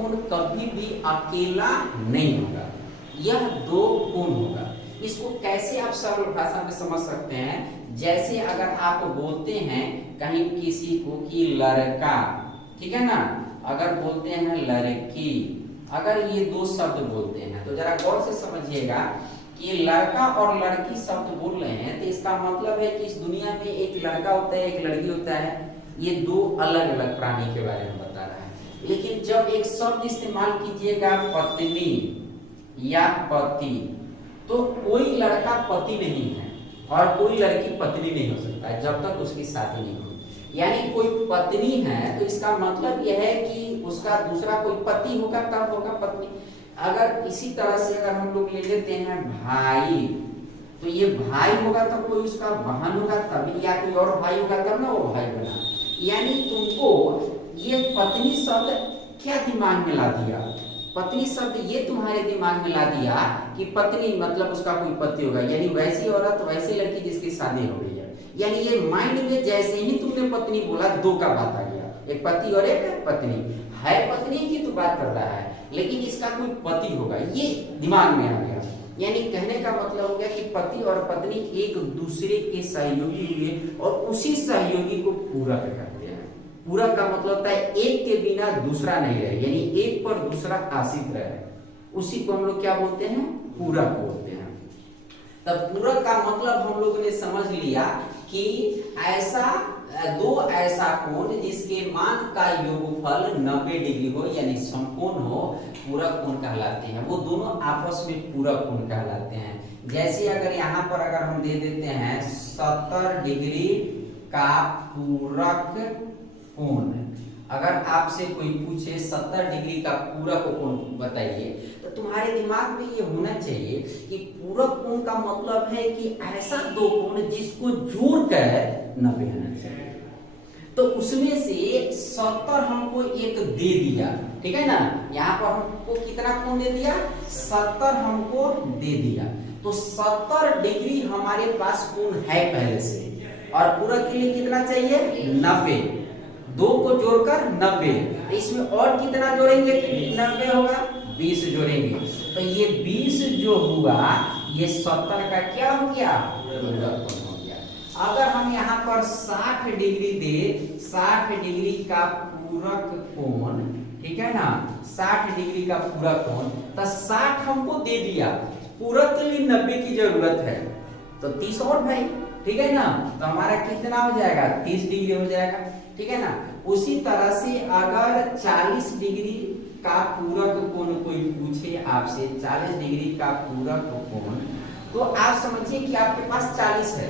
कोण कभी भी अकेला नहीं होगा, यह दो कोण होगा। इसको कैसे आप सरल भाषा में समझ सकते हैं, जैसे अगर आप बोलते हैं कहीं किसी को कि लड़का, ठीक है ना, अगर बोलते हैं लड़की, अगर ये दो शब्द बोलते हैं तो जरा गौर से समझिएगा कि लड़का और लड़की शब्द बोल रहे हैं तो इसका मतलब है कि इस दुनिया में एक लड़का होता है एक लड़की होता है, ये दो अलग अलग प्राणी के बारे में बता रहा है। लेकिन जब एक शब्द इस्तेमाल कीजिएगा पत्नी या पति, तो कोई लड़का पति नहीं है और कोई लड़की पत्नी नहीं हो सकता है जब तक उसकी शादी नहीं हो। यानी कोई पत्नी है तो इसका मतलब यह है कि उसका दूसरा कोई पति होगा तब होगा पत्नी। अगर इसी तरह से अगर हम लोग ले लेते हैं भाई, तो ये भाई होगा तो कोई उसका बहन होगा तभी, या कोई और भाई होगा तब ना वो भाई बना। यानी तुमको ये पत्नी शब्द क्या दिमाग में ला दिया, पत्नी शब्द ये तुम्हारे दिमाग में ला दिया कि पत्नी मतलब उसका कोई पति होगा, यानी वैसी औरत वैसी लड़की जिसकी शादी हो गई है। यानी ये माइंड में जैसे ही तुमने पत्नी बोला दो का बात आ गया, एक पति और एक पत्नी है, पत्नी की तो बात कर रहा है लेकिन इसका कोई पति होगा, ये दिमाग में आ गया। यानी कहने का मतलब हो गया कि पति और पत्नी एक दूसरे के सहयोगी हुए और उसी सहयोगी को पूरक करते हैं। पूरक का मतलब होता है एक के बिना दूसरा नहीं रहे, यानी एक पर दूसरा आश्रित रहे, उसी को हम लोग क्या बोलते हैं, पूरक बोलते हैं। तब पूरक का मतलब हम लोगों ने समझ लिया कि ऐसा कोण जिसके मान का योगफल 90 डिग्री हो यानी समकोण हो, पूरक कोण कहलाते हैं। वो दोनों आपस में पूरक कोण कहलाते हैं। जैसे अगर यहाँ पर अगर हम दे देते हैं 70 डिग्री का पूरक कोण, अगर आपसे कोई पूछे 70 डिग्री का पूरक कोण बताइए, तो तुम्हारे दिमाग में ये होना चाहिए कि पूरक कोण का मतलब है कि ऐसा दो कोण जिसको जोड़कर 90 होना चाहिए। तो उसमें से 70 हमको एक दे दिया, ठीक है ना, यहाँ पर हमको कितना कोण दे दिया, 70 हमको दे दिया। तो 70 डिग्री हमारे पास कोण है पहले से, और पूरक के लिए कितना चाहिए, 90, दो को जोड़कर 90। इसमें और कितना जोड़ेंगे, 90 होगा, 20 जोड़ेंगे, तो ये 20 जो हुआ ये 70 का क्या हो गया, पूरक कोण हो गया। अगर हम यहाँ पर 60 डिग्री दे, 60 डिग्री का पूरक कोण, ठीक है ना, 60 डिग्री का पूरक कोण, तो 60 हमको दे दिया, पूरक के लिए 90 की जरूरत है, तो 30 और भाई, ठीक है ना, तो हमारा कितना हो जाएगा, 30 डिग्री हो जाएगा, ठीक है ना। उसी तरह से अगर 40 डिग्री का पूरक कोण कोई पूछे आपसे, 40 डिग्री का पूरक कोण, तो आप समझिए कि आपके पास 40 है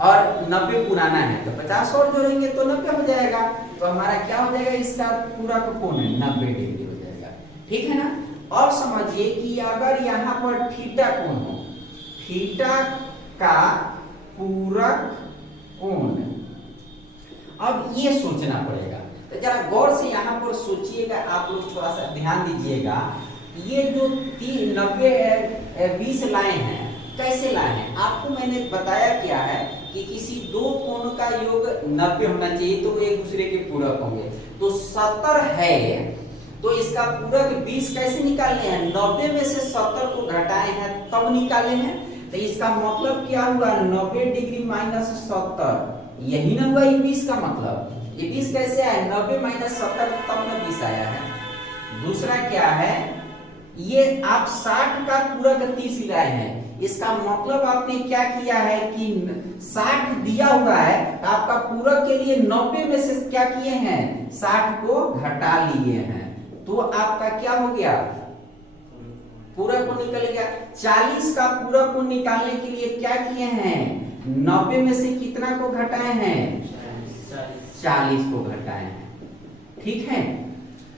और 90 पुराना है, तो 50 और जोड़ेंगे तो 90 हो जाएगा, तो हमारा क्या हो जाएगा, इसका पूरक कोण 90 डिग्री हो जाएगा, ठीक है ना। और समझिए कि अगर यहाँ पर थीटा कोण हो, थीटा का पूरक कोण, अब ये सोचना पड़ेगा, तो जरा गौर से यहाँ पर सोचिएगा, आप लोग थोड़ा सा ध्यान दीजिएगा। ये जो 20 लाए हैं, कैसे लाए हैं, आपको मैंने बताया क्या है कि किसी दो कोण का योग 90 होना चाहिए तो वो एक दूसरे के पूरक होंगे। तो 70 है तो इसका पूरक 20 कैसे निकालने हैं, 90 में से 70 को घटाए हैं तब निकाले हैं, तो इसका मतलब क्या हुआ, 90 डिग्री माइनस 70, यही ना हुआ ये 20 का मतलब। ये 20 कैसे आया, 90 माइनस 70 तब ना 20 आया है। दूसरा क्या है, ये आप 60 का पूरक 30 लाए हैं, इसका मतलब आपने क्या किया है कि 60 दिया हुआ है, आपका पूरक के लिए 90 में से क्या किए हैं, 60 को घटा लिए हैं, तो आपका क्या हो गया, पूरक को निकल गया। 40 का पूरक को निकालने के लिए क्या किए हैं, 90 में से कितना को घटाए हैं, 40 को घटाए हैं, ठीक है।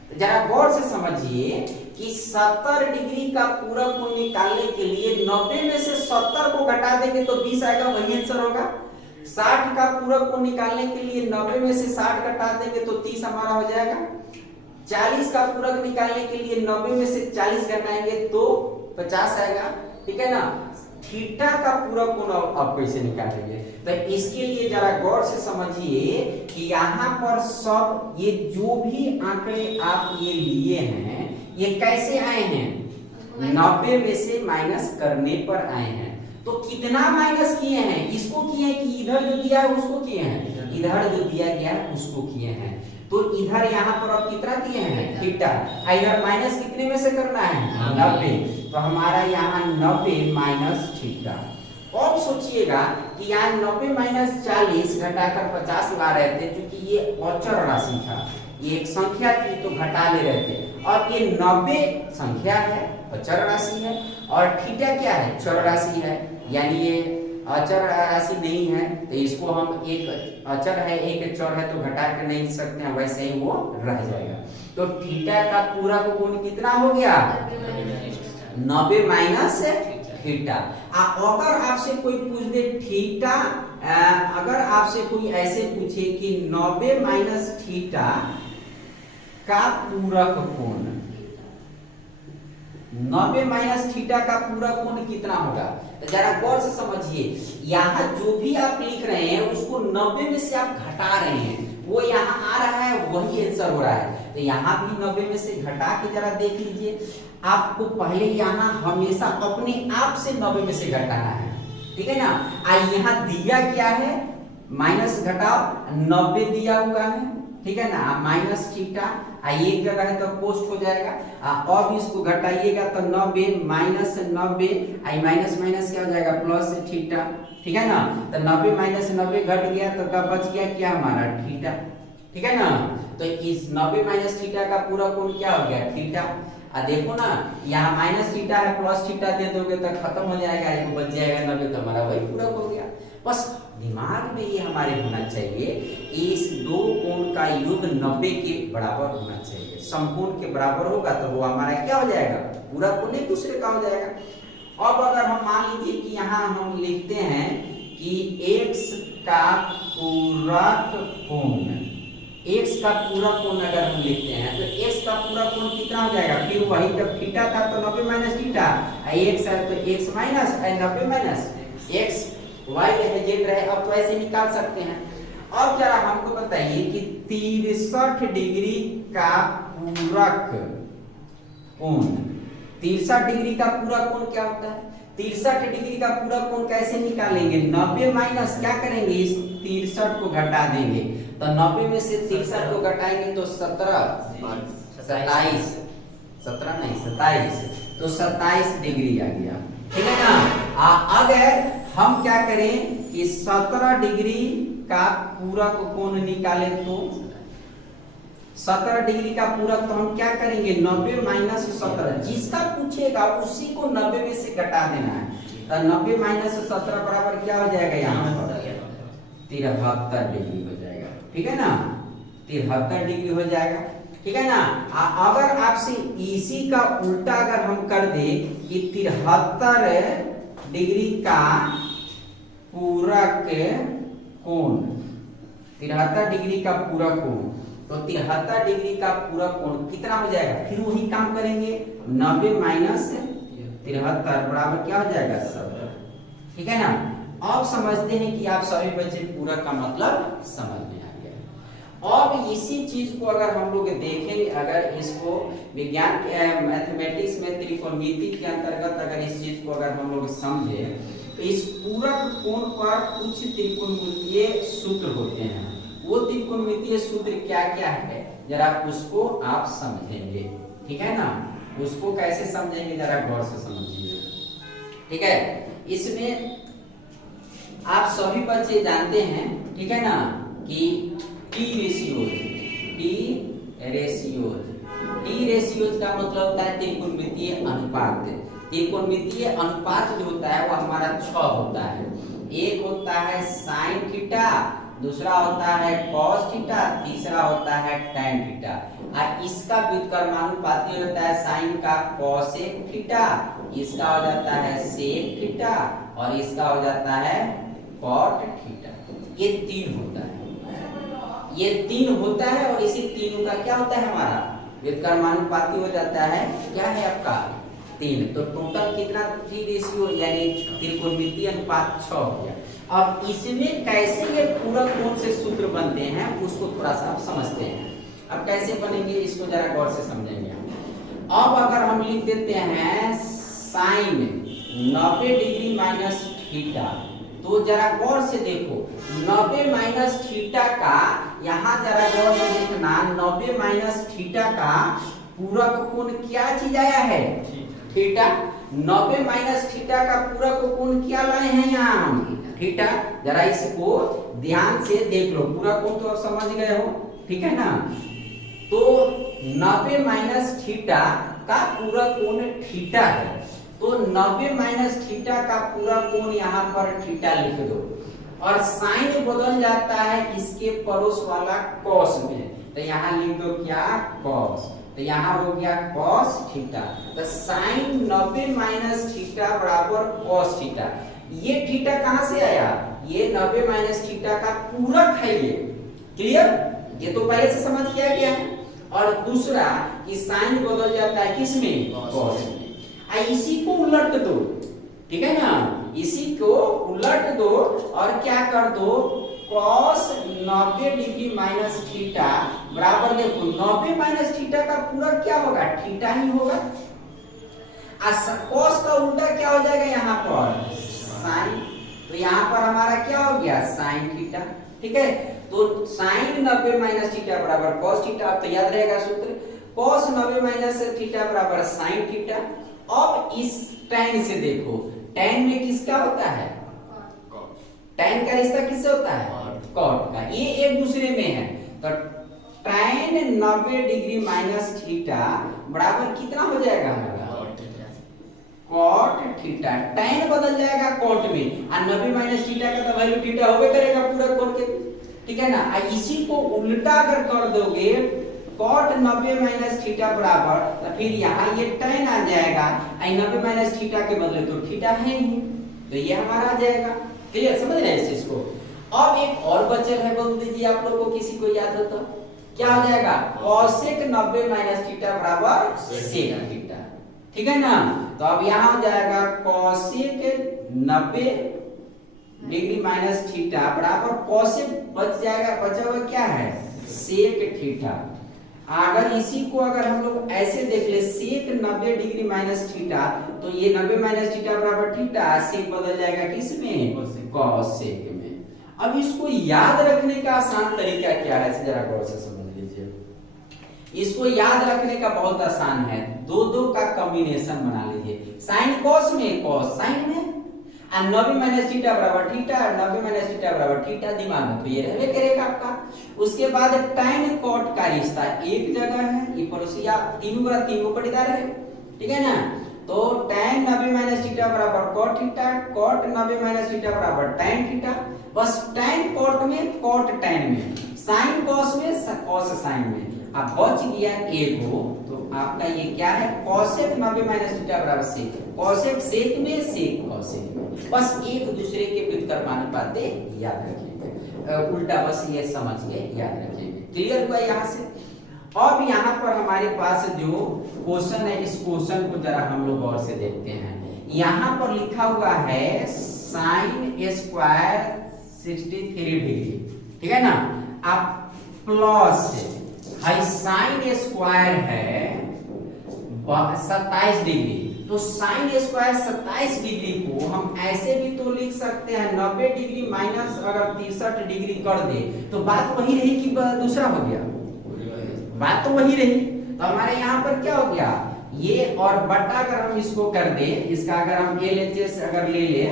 तो जरा गौर से समझिए कि 70 डिग्री का पूरक को निकालने के लिए 90 में से 70 को घटा देंगे तो 20 आएगा, वही आंसर होगा। 60 का पूरक को निकालने के लिए 90 में से 60 घटा देंगे तो 30 हमारा हो जाएगा। 40 का पूरक निकालने के लिए 90 में से 40 घटाएंगे तो 50 आएगा, ठीक है ना। थीटा का पूरा कोण आप कैसे निकालेंगे? तो इसके लिए जरा गौर से समझिए कि यहाँ पर सब ये जो भी आंकड़े आप ये लिए हैं ये कैसे आए हैं? 90 में से माइनस करने पर आए हैं। तो कितना माइनस किए हैं? इसको किए हैं कि इधर जो दिया है उसको किए हैं? इधर जो दिया गया है उसको किए हैं। तो इधर यहाँ पर अब कितना दिए हैं? थीटा। इधर माइनस कितने में से करना है? 90। तो हमारा यहाँ 90 माइनस थीटा। अब सोचिएगा कि यहाँ 90 माइनस 40 घटाकर 50 ला रहे थे, क्योंकि ये अचर राशि था, ये एक संख्या थी तो घटा ले रहे थे। और ये 90 संख्या है, अचर राशि है, और थीटा क्या है? चर राशि है, यानी ये अचर राशि नहीं है, तो इसको हम एक अचर है एक चर है तो घटा के नहीं सकते हैं, वैसे ही वो रह जाएगा। तो थीटा का पूरा कोण कितना हो गया? 90 माइनस थीटा। अगर आपसे कोई पूछ दे थीटा, अगर आपसे कोई ऐसे पूछे कि 90 माइनस थीटा का पूरक कोण, 90 माइनस थीटा का पूरक कोण कितना होगा? तो जरा गौर से समझिए, यहाँ जो भी आप लिख रहे हैं उसको 90 में से आप घटा रहे हैं, वो यहाँ आ रहा है वही आंसर हो रहा है। तो यहाँ भी 90 में से घटा के जरा देख लीजिए। आपको पहले यहाँ हमेशा अपने आप से 90 में से घटाना है, ठीक है ना। यहाँ दिया क्या है? माइनस घटाओ 90 दिया हुआ है, ठीक है ना, माइनस थीटा एक जगह है तो पोस्ट हो जाएगा। अब इसको घटाइएगा तो 90 माइनस 90, माइनस माइनस क्या हो जाएगा? प्लस थीटा, ठीक है ना। तो 90 माइनस 90 घट गया तो क्या बच गया? क्या हमारा? थीटा, ठीक है ना। तो इस 90 माइनस थीटा का पूरा कोण क्या हो गया? थीटा। देखो ना, यहाँ माइनस थीटा है, प्लस थीटा दे दोगे तो खत्म हो जाएगा, ये बच जाएगा 90, तो हमारा वही पूरा हो गया। बस दिमाग में ये हमारे होना चाहिए, इस दो कोण का योग 90 के बराबर होना चाहिए। समकोण के बराबर होगा तो वो हमारा क्या हो जाएगा? पूरा कोण एक दूसरे का हो जाएगा। अब अगर हम मान लीजिए कि यहाँ हम लिखते हैं कि x का पूरक कोण, x का पूरक कोण अगर हम लिखते हैं तो x का पूरक कोण कितना हो जाएगा? फिर वही, जब थीटा था तो 90 माइनस थीटा, x है तो x minus 90 minus x, y रहे z रहे, अब तो ऐसे निकाल सकते हैं। अब जरा हमको बताइए कि 63 डिग्री का पूरक कोण, 63 डिग्री का पूरक कोण क्या होता है? 63 डिग्री का पूरक कोण कैसे निकालेंगे? 90 माइनस क्या करेंगे? इस 63 को घटा देंगे, तो 90 में से 63 को घटाएंगे तो 27, तो 27 डिग्री आ गया, ठीक है ना। अगर हम क्या करें कि 17 डिग्री का पूरक कोण निकालें तो 17 डिग्री का पूरक, तो हम क्या करेंगे? 90 माइनस 17, जिसका पूछेगा उसी को 90 में से घटा देना है। तो 90 माइनस 17 बराबर क्या हो जाएगा? यहाँ पर 73 डिग्री हो जाएगा, ठीक है ना, 73 डिग्री हो जाएगा, ठीक है ना। अगर आपसे इसी का उल्टा अगर हम कर दे कि 73 डिग्री का पूरक कोण, 73 डिग्री का पूरक कोण, तो 73 डिग्री का पूरक कोण कितना हो जाएगा? फिर वही काम करेंगे, 90 माइनस 73 बराबर क्या हो जाएगा? 70, ठीक है ना। अब समझते हैं कि आप सभी बच्चे पूरक का मतलब समझ में आ गया। अब इसी चीज को अगर हम लोग देखें, अगर इसको विज्ञान के मैथमेटिक्स में त्रिकोणमिति के अंतर्गत अगर इस चीज को अगर हम लोग समझे, तो इस पूरक कोण पर कुछ त्रिकोणमितीय सूत्र होते हैं। वो त्रिकोणमितीय सूत्र क्या क्या है जरा उसको आप समझेंगे, ठीक है ना। उसको कैसे समझेंगे जरा गौर से समझिए, ठीक है। इसमें आप सभी बच्चे जानते हैं, ठीक है ना, कि टी रेशियोज का मतलब होता है त्रिकोणमितीय अनुपात। त्रिकोणमितीय अनुपात जो होता है वो हमारा 6 होता है। एक होता है साइन थीटा, दूसरा होता है कॉस थीटा, तीसरा होता है टैन थीटा। और इसका व्युत्क्रमानुपाती होता है साइन का कोसेक थीटा, इसका हो जाता है सेक थीटा और इसका हो जाता है कॉट थीटा। ये 3 होता है, ये 3 होता है और इसी तीनों का क्या होता है हमारा व्युत्क्रमानुपाती हो जाता है। क्या है आपका 3, तो टोटल कितना 3 रेशियो यानी त्रिकोणमितीय अनुपात 6 हो गया। अब इसमें कैसे ये पूरक कोण से सूत्र बनते हैं उसको थोड़ा सा आप समझते हैं। अब कैसे बनेंगे इसको जरा गौर से समझेंगे हम। अब अगर हम लिख देते हैं साइन 90 डिग्री माइनस थीटा, तो जरा गौर से देखो 90 माइनस थीटा का, यहाँ जरा गौर से देखना 90 माइनस थीटा का पूरक कोण क्या चीज आया है? थीटा। 90 माइनस थीटा का पूरक कोण क्या लाए हैं यहाँ हम? थीटा। जरा इसको ध्यान से देख लो, पूरक कोण तो आप समझ गए हो, ठीक है ना। तो 90 माइनस थीटा का पूरक कोण थीटा है, तो 90 माइनस थीटा का पूरा कोण यहाँ पर थीटा लिख दो, और साइन बदल जाता है किसके पड़ोस वाला कॉस में, तो यहाँ लिख दो क्या? कॉस। तो यहाँ हो गया कॉस थीटा। तो साइन 90 माइनस थीटा बराबर कॉस थीटा। ये थीटा कहाँ से आया? ये 90 माइनस थीटा का पूरक है ये। क्लियर? ये तो पहले से समझ किया गया है। और दूसरा कि साइन बदल जाता है किसमें? कॉस में। इसी को उलट दो, ठीक है ना, इसी को उलट दो और क्या कर दो? cos 90 डिग्री माइनस थीटा बराबर देखो 90 माइनस थीटा का पूरा क्या होगा? थीटा ही होगा। cos का उल्टा क्या हो जाएगा यहाँ पर? साइन। तो यहाँ पर हमारा क्या हो गया? Sine theta. ठीक है, तो साइन 90 माइनस थीटा बराबर cos थीटा। अब तो याद रहेगा सूत्र, cos 90 माइनस थीटा बराबर साइन थीटा। अब इस tan से देखो, tan में किसका होता है? tan का रिश्ता किससे होता है? cot का। ये एक दूसरे में है, तो tan 90 डिग्री माइनस थीटा बराबर कितना हो जाएगा हमारा? cot theta. tan बदल जाएगा cot में, और 90 माइनस थीटा का तो वैल्यू थीटा होवे करेगा पूरा कोण के, ठीक है ना। इसी को उल्टा अगर कर दोगे cot 90 माइनस थीटा बराबर, तो फिर यहाँ ये tan आ जाएगा, 90 माइनस थीटा के बदले तो थीटा है ही, तो ये हमारा आ जाएगा। क्लियर? समझ रहे हैं इसको? अब एक और बचल है, बोल दीजिए आप लोगों को, किसी को याद हो तो क्या हो जाएगा? cosec 90 माइनस थीटा बराबर sec थीटा, ठीक है ना। तो अब यहाँ हो जाएगा cosec 90 डिग्री माइनस थीटा बराबर cosec बच जाएगा, बचा हुआ क्या है? sec theta. अगर इसी को अगर हम लोग ऐसे देख ले sec 90 डिग्री माइनस थीटा, तो ये 90 माइनस थीटा बराबर थीटा, sec बदल जाएगा किसमें? cosec में। अब इसको याद रखने का आसान तरीका क्या है, जरा गौर से समझ लीजिए। इसको याद रखने का बहुत आसान है, दो का कॉम्बिनेशन बना लीजिए। साइन कॉस में, कॉस साइन में, और 90 माइनस थीटा बराबर थीटा, 90 माइनस थीटा बराबर थीटा, दिमाग में तो ये रहने करेगा आपका। उसके बाद tan cot का रिश्ता एक जगह है, ये पड़ोसिया तीनों पटीदार है, ठीक है ना। तो tan 90 माइनस थीटा बराबर cot theta, cot 90 minus theta बराबर tan थीटा। बस tan cot में, cot tan में, sin cos में, cos sin में। अब बच गया एगो, तो आपका ये क्या है? cosec 90 माइनस थीटा बराबर sec, cosec sec में, sec cosec में। बस एक दूसरे के व्युत्क्रमानुपाती याद रखिएगा, उल्टा बस ये समझ के याद रखिएगा। क्लियर हुआ यहाँ से? अब यहाँ पर हमारे पास जो क्वेश्चन है, इस क्वेश्चन को जरा हम लोग गौर से देखते हैं। यहाँ पर लिखा हुआ है साइन स्क्वायर 63 डिग्री, ठीक है ना। अब प्लस है साइन स्क्वायर है 27 डिग्री, तो साइन स्क्वायर 27 डिग्री को हम ऐसे भी तो लिख सकते हैं 90 डिग्री माइनस अगर 63 डिग्री कर दे, तो बात वही रही कि दूसरा हो गया? बात तो वही रही। तो हमारे यहाँ पर क्या हो गया? ये और बटा अगर हम इसको कर दे, इसका अगर हम LHS अगर ले ले,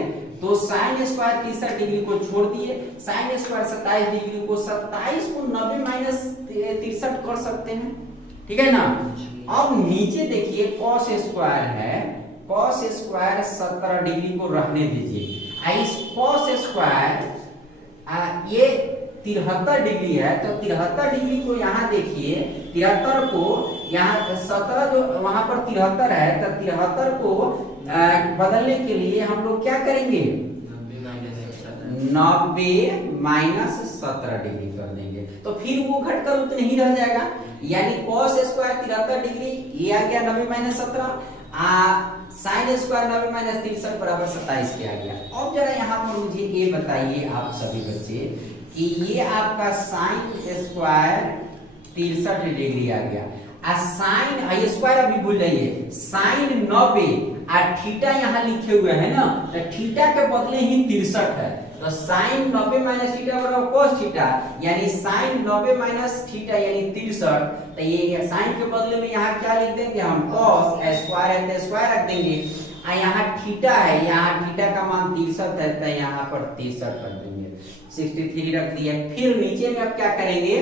तो साइन स्क्वायर 63 डिग्री को छोड़ दिए, साइन स्क्वायर 27 डिग्री को 27 को 90 माइनस 63 कर सकते हैं, ठीक है ना। अब नीचे देखिए cos स्क्वायर है, cos स्क्वायर 17 डिग्री को रहने दीजिए। इस cos स्क्वायर ये 73 डिग्री है, तो 73 डिग्री को यहाँ देखिए, 73 को यहाँ 17 जो वहां पर 73 है, तो 73 को बदलने के लिए हम लोग क्या करेंगे? 90 माइनस 17 डिग्री कर देंगे, तो फिर वो घटकर उतना ही रह जाएगा। यानी cos स्क्वायर 73 डिग्री, ये आ गया 90 माइनस 17, साइन स्क्वायर 90 माइनस 63 बराबर 27 के आ गया। अब जरा यहाँ पर मुझे ये बताइए आप सभी बच्चे कि ये आपका साइन स्क्वायर 63 डिग्री आ गया, साइन स्क्वायर अभी भूल जाइए, साइन 90 और थीटा यहाँ लिखे हुए है ना, तो थीटा के बदले ही 63 है, तो साइन 90 माइनस थीटा बराबर cos थीटा, यानी साइन 90 माइनस थीटा यानी 63, तो ये साइन के बदले में यहाँ क्या लिख देंगे हम, cos स्क्वायर है तो स्क्वायर रख देंगे, यहाँ थीटा है, यहाँ थीटा का मान 63 है तो यहाँ पर 63 कर देंगे, 63 रख दिया। फिर नीचे में अब क्या करेंगे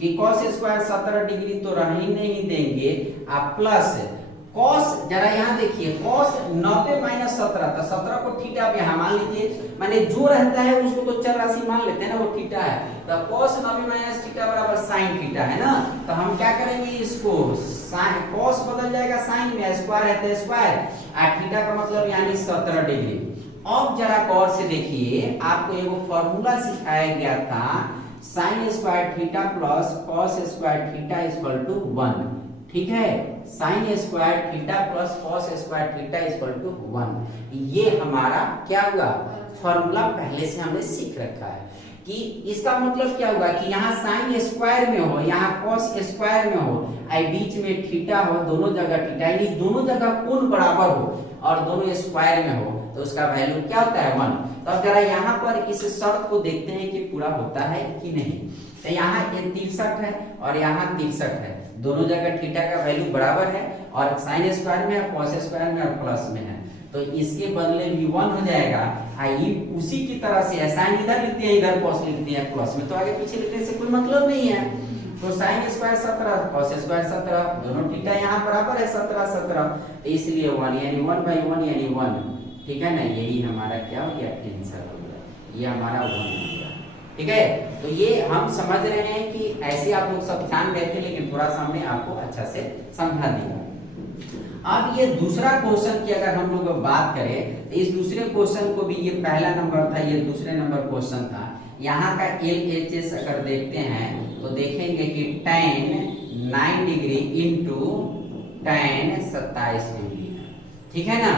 कि cos स्क्वायर 17 डिग्री तो रह ही नहीं देंगे, आप प्लस cos, जरा यहाँ देखिए cos 90 माइनस 17, तो 17 को थीटा अब यहाँ मान लीजिए, माने जो रहता है उसको तो चर राशि मान लेते हैं ना, वो थीटा है, तो cos 90 माइनस थीटा बराबर sin थीटा है ना, तो हम क्या करेंगे इसको sin, cos बदल जाएगा sin में, स्क्वायर है तो स्क्वायर, और थीटा का मतलब यानी 17 डिग्री। अब जरा गौर से देखिए, आपको एगो फॉर्मूला सिखाया गया था, sine square theta plus cos square theta equal to 1, ठीक है, sine square theta plus cos square theta equal to 1, ये हमारा क्या हुआ, फॉर्मूला पहले से हमने सीख रखा है। कि इसका मतलब क्या हुआ कि यहाँ साइन स्क्वायर में हो, यहाँ cos स्क्वायर में हो, आई बीच में थीटा हो, दोनों जगह थीटा, यानी दोनों जगह कोण बराबर हो और दोनों स्क्वायर में हो, तो उसका वैल्यू क्या होता है 1। तो अब जरा यहाँ पर इस शर्त को देखते हैं कि पूरा होता है कि नहीं, तो यहाँ 63 है और यहाँ 63 है, दोनों जगह थीटा का वैल्यू बराबर है और साइन स्क्वायर में और cos स्क्वायर में और प्लस में है, तो इसके बदले भी 1 हो जाएगा। आई उसी की तरह से साइन इधर लिखते हैं, इधर cos लिखते हैं, प्लस में तो आगे पीछे लिखने से कोई मतलब नहीं है, तो साइन स्क्वायर 17 cos स्क्वायर 17, दोनों थीटा यहाँ बराबर है 17 17, इसलिए 1 यानी 1/1 यानी 1, ठीक है ना, यही हमारा क्या हो गया, आंसर हो गया, ये हमारा 1 हो गया, ठीक है। तो ये हम समझ रहे हैं कि ऐसे आप लोग सब ध्यान रहे थे, लेकिन थोड़ा सा हमने आपको अच्छा से समझा दिया। अब ये दूसरा क्वेश्चन की अगर हम लोग बात करें, तो इस दूसरे क्वेश्चन को भी, ये पहला नंबर था, ये दूसरे नंबर क्वेश्चन था, यहाँ का LHS अगर देखते हैं तो देखेंगे कि tan 9 degree into tan 27 degree, ठीक है ना।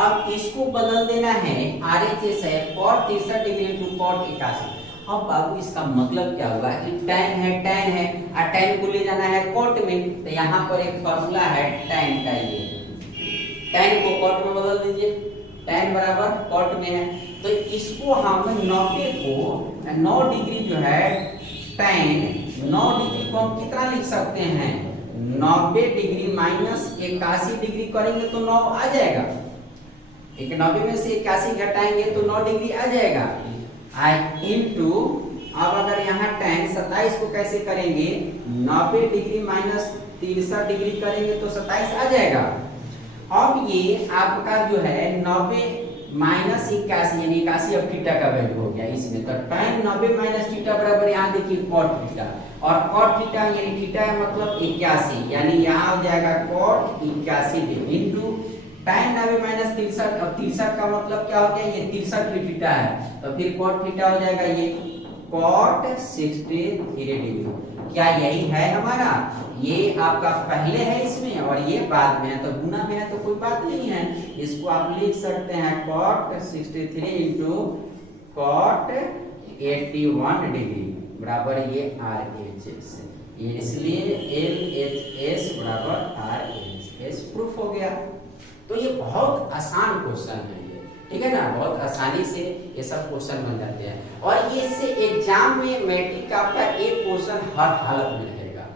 अब इसको बदल देना है, RHS है cot 63 डिग्री इंटू cot 81। अब बाबू इसका मतलब क्या हुआ कि tan है और tan को ले जाना है cot में, तो यहाँ पर एक फॉर्मूला है tan का, ये tan को cot में बदल दीजिए, tan बराबर cot में है, तो इसको हम 90 को 9 डिग्री जो है tan 9 डिग्री को हम कितना लिख सकते हैं, 90 डिग्री माइनस 81 डिग्री करेंगे तो 9 आ जाएगा, एक 90 में से 81 घटाएंगे तो 9 डिग्री आ जाएगा, आई इंटू, अब अगर यहाँ tan 27 को कैसे करेंगे, 90 डिग्री माइनस 63 डिग्री करेंगे तो 27 आ जाएगा। अब ये आपका जो है 90 माइनस 81 यानी 81 अब थीटा का वैल्यू हो गया इसमें, तो tan 90 माइनस थीटा बराबर यहाँ देखिए cot थीटा, और cot थीटा यानी थीटा है मतलब 81, यानी यहाँ हो जाएगा cot 81 degree into tan 90 minus 63, अब 63 का मतलब क्या हो गया, ये 63 भी थीटा है, तो फिर cot थीटा हो जाएगा ये cot 63 डिग्री। क्या यही है हमारा, ये आपका पहले है इसमें और ये बाद में है, तो गुना में है तो कोई बात नहीं है, इसको आप लिख सकते हैं cot 63 इंटू cot 81 डिग्री बराबर ये RHS, ये इसलिए LHS बराबर RHS प्रूफ हो गया। तो ये बहुत आसान क्वेश्चन है ये, ठीक है ना, बहुत आसानी से ये सब क्वेश्चन बन जाते हैं, और ये से एग्जाम में मैट्रिक का आपका एक क्वेश्चन हर हालत में रहेगा,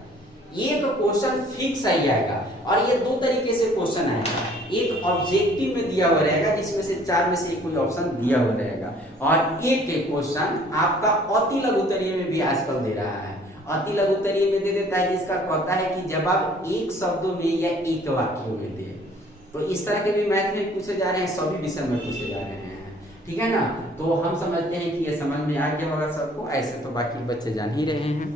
एक क्वेश्चन फिक्स आई आएगा, और ये दो तरीके से क्वेश्चन आएगा, एक ऑब्जेक्टिव में दिया हुआ रहेगा जिसमें से 4 में से कोई ऑप्शन दिया हुआ रहेगा, और एक क्वेश्चन आपका अति लघुत्तरीय में भी आजकल दे रहा है, अति लघुत्तरीय में दे देता है जिसका कहता है कि जवाब एक शब्दों में या एक वाक्य में दे, तो इस तरह के भी मैथ में पूछे जा रहे हैं, सभी विषय में पूछे जा रहे हैं, ठीक है ना। तो हम समझते हैं कि ये समझ में आ गया होगा सबको, ऐसे तो बाकी बच्चे जान ही रहे हैं।